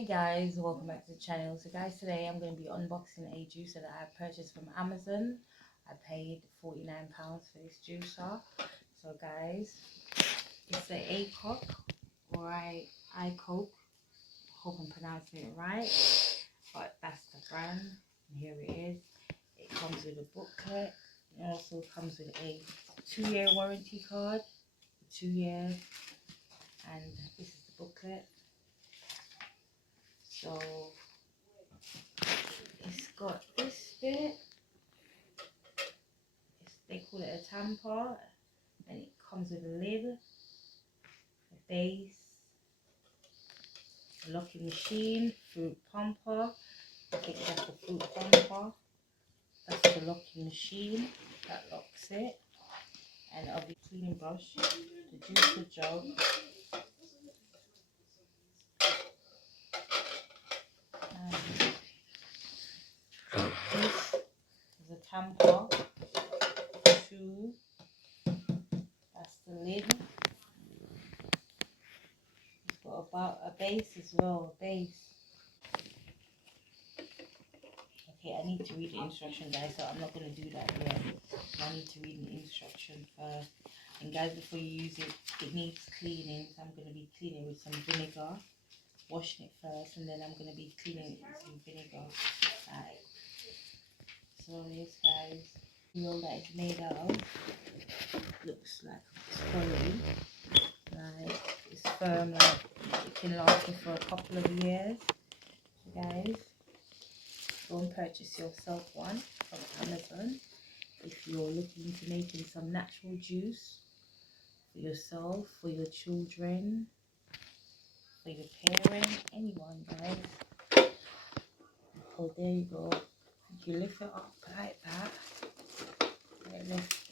Hey guys, welcome back to the channel. So guys, today I'm going to be unboxing a juicer that I purchased from Amazon. I paid £49 for this juicer. So guys, it's the Aicok or Aicok. Hope I'm pronouncing it right, but that's the brand. And here it is. It comes with a booklet. It also comes with a 2-year warranty card, 2 years, and this is the booklet. So it's got this bit, they call it a tamper, and it comes with a lid, a base, a locking machine, fruit pumper. I think that's the fruit pumper. That's the locking machine that locks it, and obviously cleaning brush, the juicer jug, and this is a tamper. 2, that's the lid. It's got about a base as well, a base. Okay, I need to read the instruction, guys, so I'm not going to do that yet. I need to read the instruction first. And guys, before you use it, it needs cleaning. So I'm going to be cleaning with some vinegar, washing it first, and then I'm going to be cleaning it with some vinegar. Right. So this, guys, all that it's made out of looks like it's quality. Like it's firm, like it can last you for a couple of years. So guys, go and purchase yourself one from Amazon if you're looking to making some natural juice for yourself, for your children, for your parents, anyone, guys. Oh, there you go. You lift it up like that. Let it lift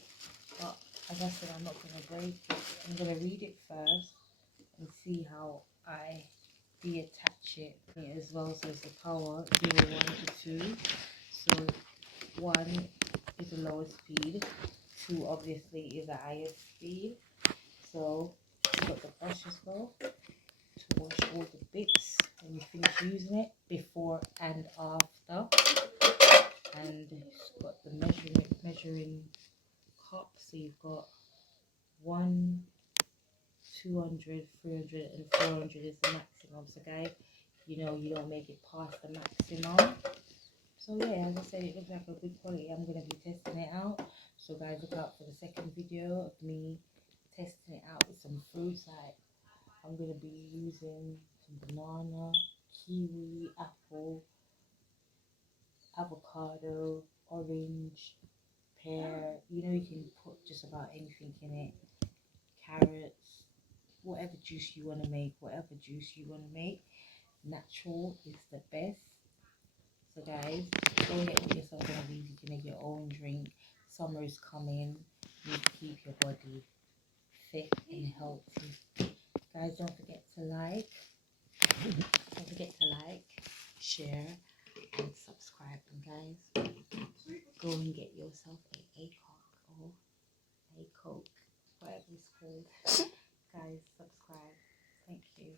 up. As I said, I'm not going to break it. I'm going to read it first and see how I reattach it as well. So it's the power 0, 1 to 2. So 1 is the lowest speed, 2 obviously is the highest speed. So you've got the brush as well to wash all the bits when you finish using it, before and after. And it's got the measuring cup, so you've got 1, 200, 300 and 400 is the maximum. So guys, you know you don't make it past the maximum. So yeah, as I said, it looks like a good quality. I'm going to be testing it out. So guys, look out for the second video of me testing it out with some fruits. Like I'm going to be using some banana, kiwi, apple, avocado, orange, pear. You know, you can put just about anything in it. Carrots, whatever juice you want to make, Natural is the best. So guys, go and get yourself one of these. You can make your own drink. Summer is coming. You need to keep your body fit and healthy. Guys, don't forget to like, share and subscribe. And guys, go and get yourself a Aicok or Aicok, whatever it's called. Guys, subscribe. Thank you.